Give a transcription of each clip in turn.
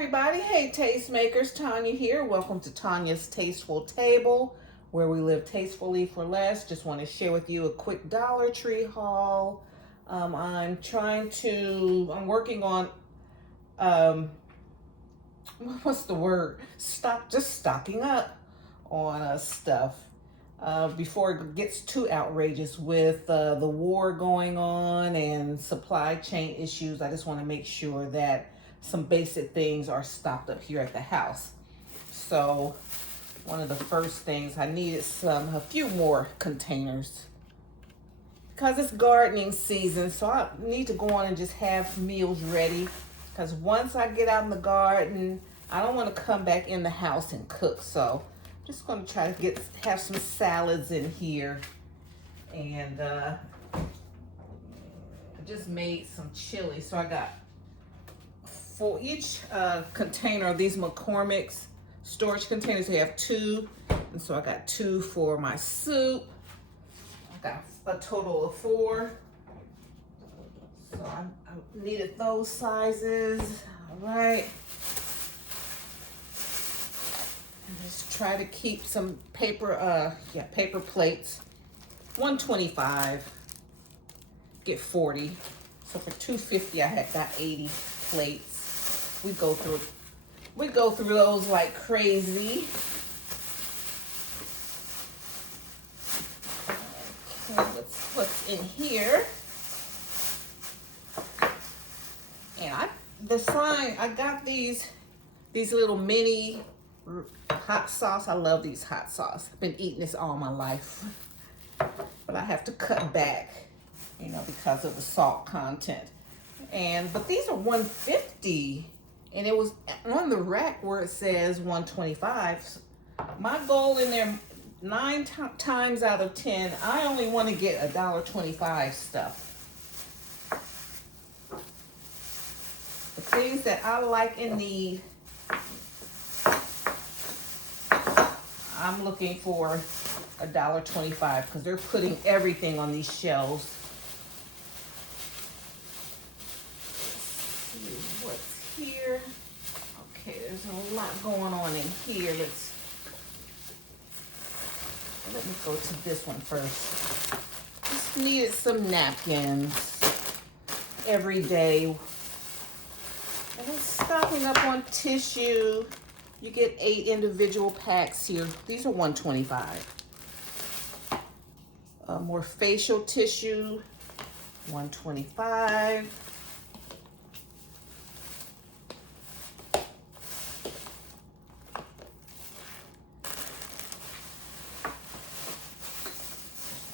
everybody. Hey tastemakers, Tanya here. Welcome to Tanya's Tasteful Table, where we live tastefully for less. Just want to share with you a quick Dollar Tree haul. I'm working on, what's the word? Stocking up on stuff before it gets too outrageous with the war going on and supply chain issues. I just want to make sure that some basic things are stocked up here at the house. So one of the first things I needed a few more containers because it's gardening season. So I need to go on and just have meals ready, because once I get out in the garden, I don't want to come back in the house and cook. So I'm just going to try to have some salads in here. And I just made some chili. So I got, for each container of these McCormick's storage containers, they have 2. And so I got 2 for my soup. I got a total of 4. So I needed those sizes. All right. And just try to keep some paper plates. $1.25. Get 40. So for $2.50 I got 80 plates. We go through those like crazy. Okay, what's in here? And I got these little mini hot sauce. I love these hot sauce. I've been eating this all my life, but I have to cut back, because of the salt content. But these are $1.50, and it was on the rack where it says $1.25. My goal in there, 9 times out of 10, I only want to get $1.25 stuff. The things that I like and need, I'm looking for $1.25, because they're putting everything on these shelves. What's here? Okay, there's a lot going on in here. Let me go to this one first. Just needed some napkins every day. And then stocking up on tissue. You get 8 individual packs here. These are $1.25. More facial tissue, $1.25.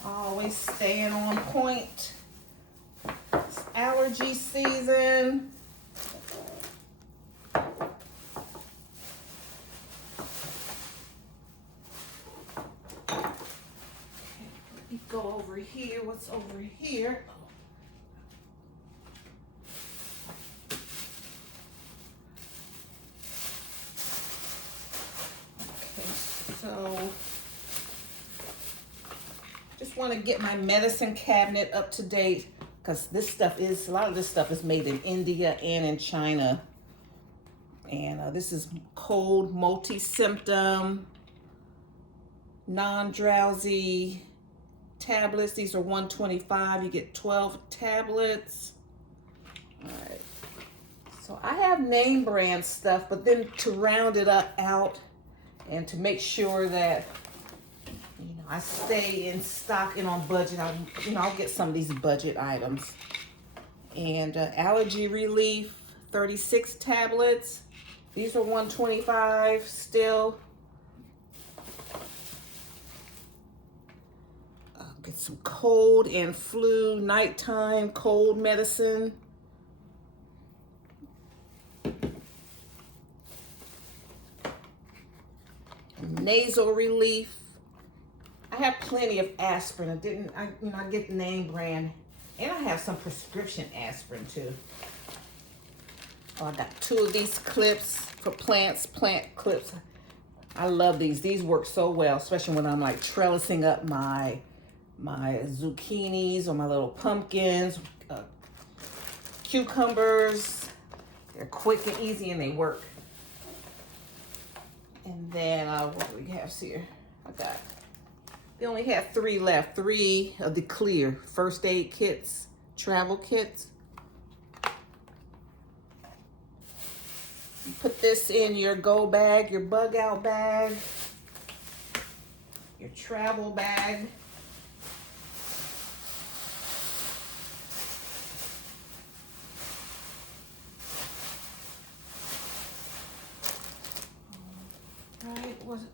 Always staying on point. It's allergy season. Let me go over here. What's over here? Okay, so just want to get my medicine cabinet up to date, because a lot of this stuff is made in India and in China. And this is cold multi-symptom, non-drowsy tablets. These are $1.25. You get 12 tablets. All right. So I have name brand stuff, but then to round it out and to make sure that I stay in stock and on budget, I'll get some of these budget items. And allergy relief, 36 tablets. These are $1.25 still. Get some cold and flu, nighttime cold medicine. Nasal relief. I have plenty of aspirin. I get the name brand, and I have some prescription aspirin too. Oh, I got 2 of these clips for plants, plant clips. I love these. These work so well, especially when I'm like trellising up my zucchinis or my little pumpkins, cucumbers. They're quick and easy and they work. And then what do we have here? We only have 3 left. 3 of the clear first aid kits, travel kits. You put this in your go bag, your bug out bag, your travel bag.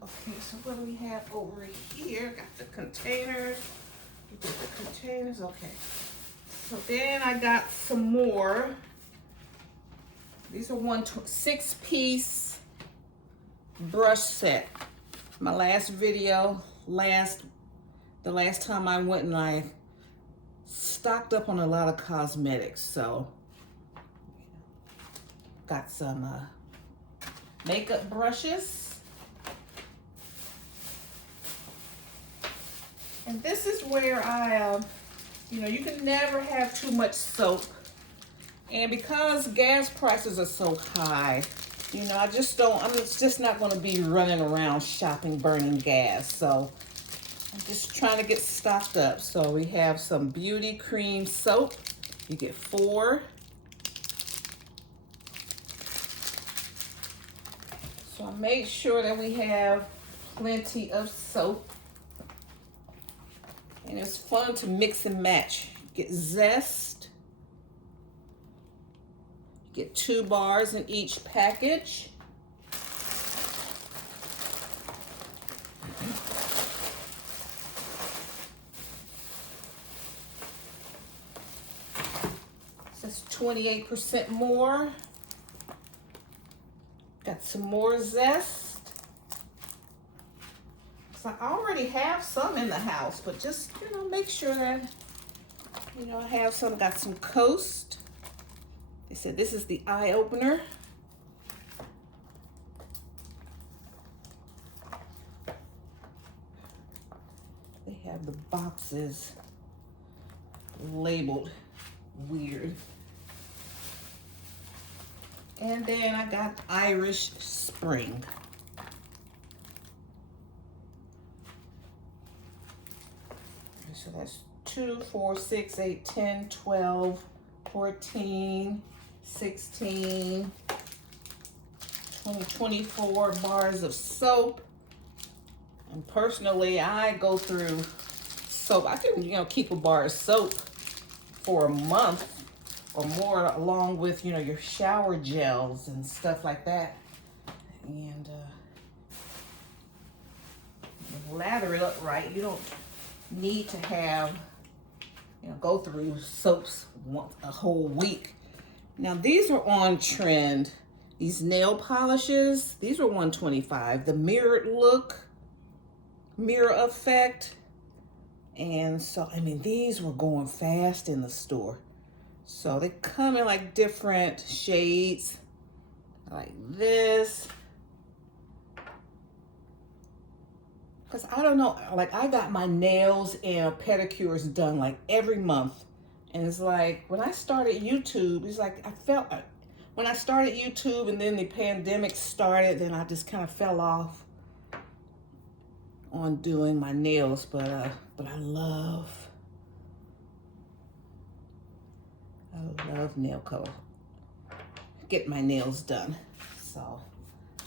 Okay, so what do we have over here? Got the containers. You get the containers, okay. So then I got some more. These are 6-piece brush set. My last video, the last time I went and I stocked up on a lot of cosmetics, so got some makeup brushes. And this is where you can never have too much soap. And because gas prices are so high, I'm just not going to be running around shopping, burning gas. So I'm just trying to get stocked up. So we have some beauty cream soap. You get 4. So I made sure that we have plenty of soap. And it's fun to mix and match. Get zest. You get 2 bars in each package. That's 28% more. Got some more zest. So I already have some in the house, but just, make sure that, I have some. Got some Coast. They said this is the eye opener. They have the boxes labeled weird. And then I got Irish Spring. So that's 2, 4, 6, 8, 10, 12, 14, 16, 20, 24 bars of soap. And personally, I go through soap. I can, keep a bar of soap for a month or more, along with, your shower gels and stuff like that. And lather it up right. You don't need to have, go through soaps a whole week. Now these are on trend. These nail polishes, these are $125. The mirrored look, mirror effect. And so, these were going fast in the store. So they come in like different shades, like this. Because I don't know, like I got my nails and pedicures done like every month. And it's like, when I started YouTube, it's like when I started YouTube and then the pandemic started, then I just kind of fell off on doing my nails. But I love nail color. Get my nails done. So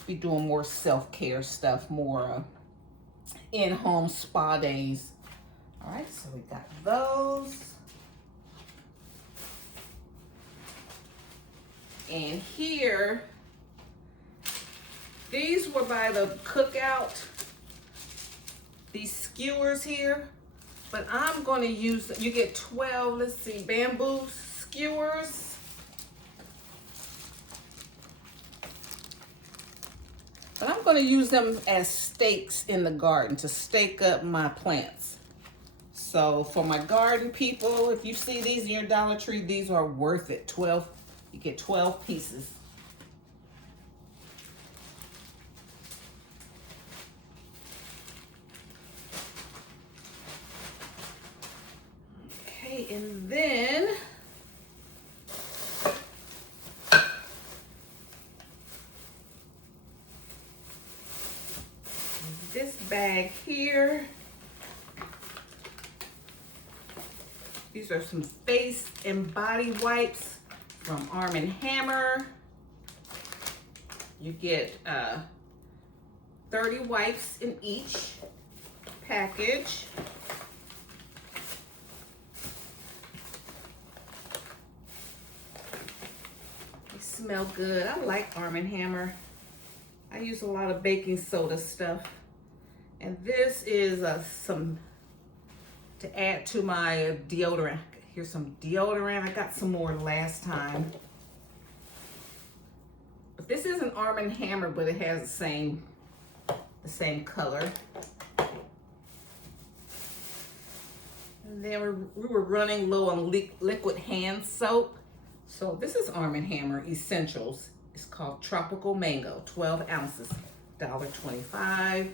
be doing more self-care stuff, more in-home spa days. All right, so we got those. And here, these were by the Cookout, these skewers here, but I'm gonna use, you get 12, let's see, bamboo skewers. But I'm gonna use them as stakes in the garden to stake up my plants. So for my garden people, if you see these in your Dollar Tree, these are worth it. 12, you get 12 pieces. Okay, and then bag here. These are some face and body wipes from Arm & Hammer. You get 30 wipes in each package. They smell good. I like Arm & Hammer. I use a lot of baking soda stuff. And this is some to add to my deodorant. Here's some deodorant. I got some more last time. But this is an Arm & Hammer, but it has the same color. And then we were running low on liquid hand soap. So this is Arm & Hammer Essentials. It's called Tropical Mango, 12 ounces, $1.25.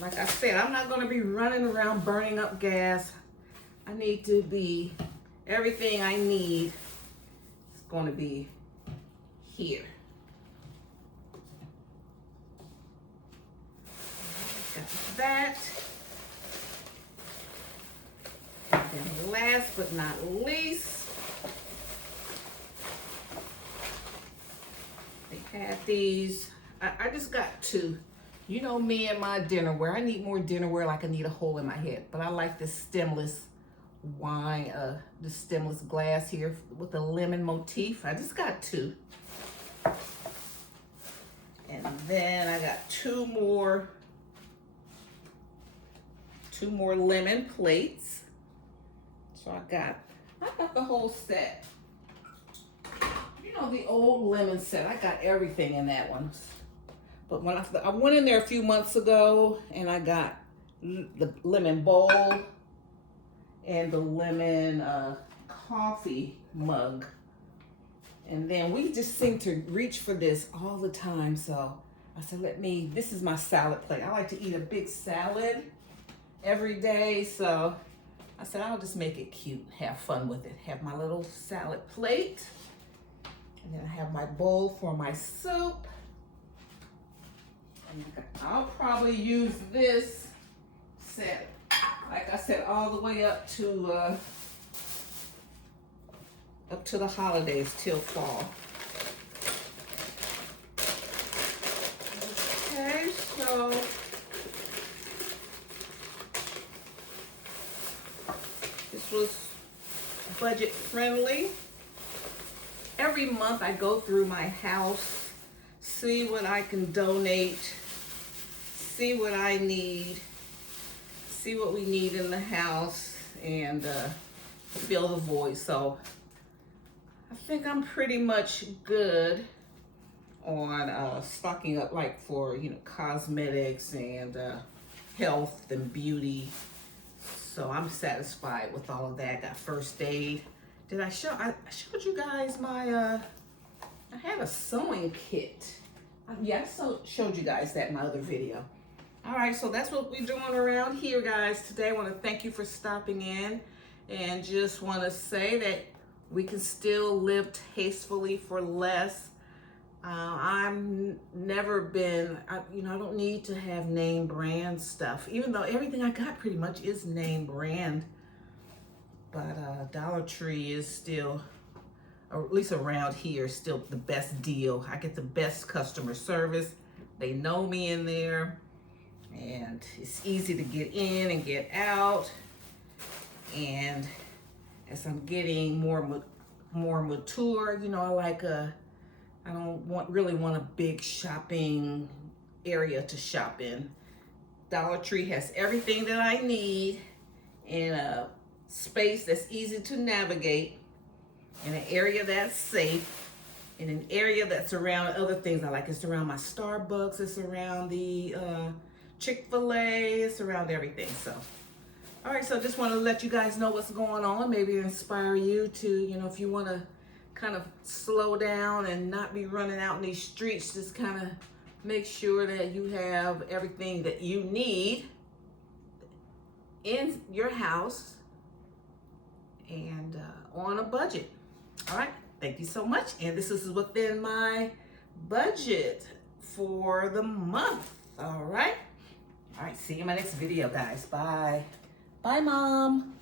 Like I said, I'm not going to be running around burning up gas. I need to be, everything I need is going to be here. Got that. And then last but not least, they had these. I just got two. You know me and my dinnerware. I need more dinnerware like I need a hole in my head. But I like this stemless wine, the stemless glass here with a lemon motif. I just got two. And then I got two more lemon plates. So I got the whole set. You know, the old lemon set. I got everything in that one. But when I went in there a few months ago and I got the lemon bowl and the lemon coffee mug. And then we just seem to reach for this all the time. So I said, this is my salad plate. I like to eat a big salad every day. So I said, I'll just make it cute, have fun with it. Have my little salad plate. And then I have my bowl for my soup. I'll probably use this set, like I said, all the way up to the holidays till fall. Okay, so this was budget friendly. Every month I go through my house, see what I can donate, see what I need, see what we need in the house, and fill the void. So I think I'm pretty much good on stocking up, like for, you know, cosmetics and health and beauty. So I'm satisfied with all of that. Got first aid. Did I showed you guys my I had a sewing kit. Yeah, I showed you guys that in my other video. All right, so that's what we're doing around here, guys. Today I want to thank you for stopping in, and just want to say that we can still live tastefully for less. I'm never been, you know, I don't need to have name brand stuff, even though everything I got pretty much is name brand. But Dollar Tree is still, or at least around here, still the best deal. I get the best customer service. They know me in there, and it's easy to get in and get out. And as I'm getting more mature, you know, I don't really want a big shopping area to shop in. Dollar Tree has everything that I need in a space that's easy to navigate, in an area that's safe, in an area that's around other things I like. It's around my Starbucks, it's around the Chick-fil-A, it's around everything. So, all right, so just want to let you guys know what's going on, maybe inspire you to, you know, if you want to kind of slow down and not be running out in these streets, just kind of make sure that you have everything that you need in your house and on a budget. All right, thank you so much. And this is within my budget for the month. All right. See you in my next video, guys. Bye. Bye, Mom.